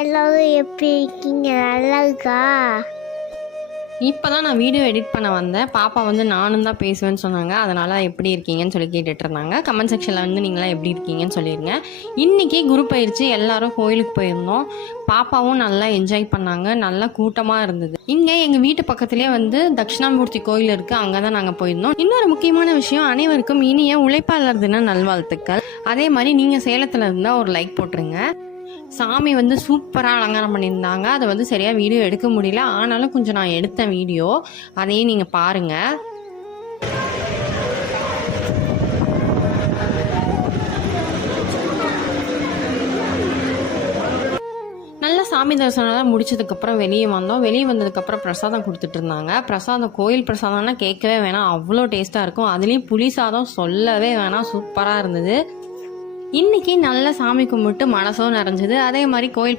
எல்லாரும் எப்படி இருக்கீங்க? நல்லா இருக்கா? இப்போ தான் நான் வீடியோ எடிட் பண்ண வந்தேன். பாப்பா வந்து நானும் தான் பேசுவேன்னு சொன்னாங்க. அதனால் எப்படி இருக்கீங்கன்னு சொல்லி கேட்டுட்டு இருந்தாங்க. கமெண்ட் செக்ஷனில் வந்து நீங்களாம் எப்படி இருக்கீங்கன்னு சொல்லிடுங்க. இன்றைக்கி குரு பயிற்சி எல்லாரும் கோயிலுக்கு போயிருந்தோம். பாப்பாவும் நல்லா என்ஜாய் பண்ணாங்க. நல்லா கூட்டமாக இருந்தது. இங்கே எங்கள் வீட்டு பக்கத்துலேயே வந்து தட்சிணாமூர்த்தி கோயில் இருக்குது. அங்கே தான் நாங்கள் போயிருந்தோம். இன்னொரு முக்கியமான விஷயம், அனைவருக்கும் இனிய உழைப்பாளர் தின நல்வாழ்த்துக்கள். அதே மாதிரி நீங்கள் சேலத்தில் இருந்தால் ஒரு லைக் போட்டுருங்க. சாமி வந்து சூப்பராக அலங்காரம் பண்ணியிருந்தாங்க. அதை வந்து சரியாக வீடியோ எடுக்க முடியல, ஆனாலும் கொஞ்சம் நான் எடுத்தேன் வீடியோ, அதையும் நீங்கள் பாருங்கள். நல்ல சாமி தரிசனம் முடிச்சதுக்கப்புறம் வெளியே வந்தோம். வெளியே வந்ததுக்கப்புறம் பிரசாதம் கொடுத்துட்டு இருந்தாங்க. பிரசாதம் கோயில் பிரசாதம்னா கேட்கவே வேணாம், அவ்வளோ டேஸ்ட்டாக இருக்கும். அதுலேயும் புளி சாதம் சொல்லவே வேணாம், சூப்பராக இருந்தது. இன்றைக்கி நல்ல சாமி கும்பிட்டு மனசும் நிறைஞ்சது. அதே மாதிரி கோயில்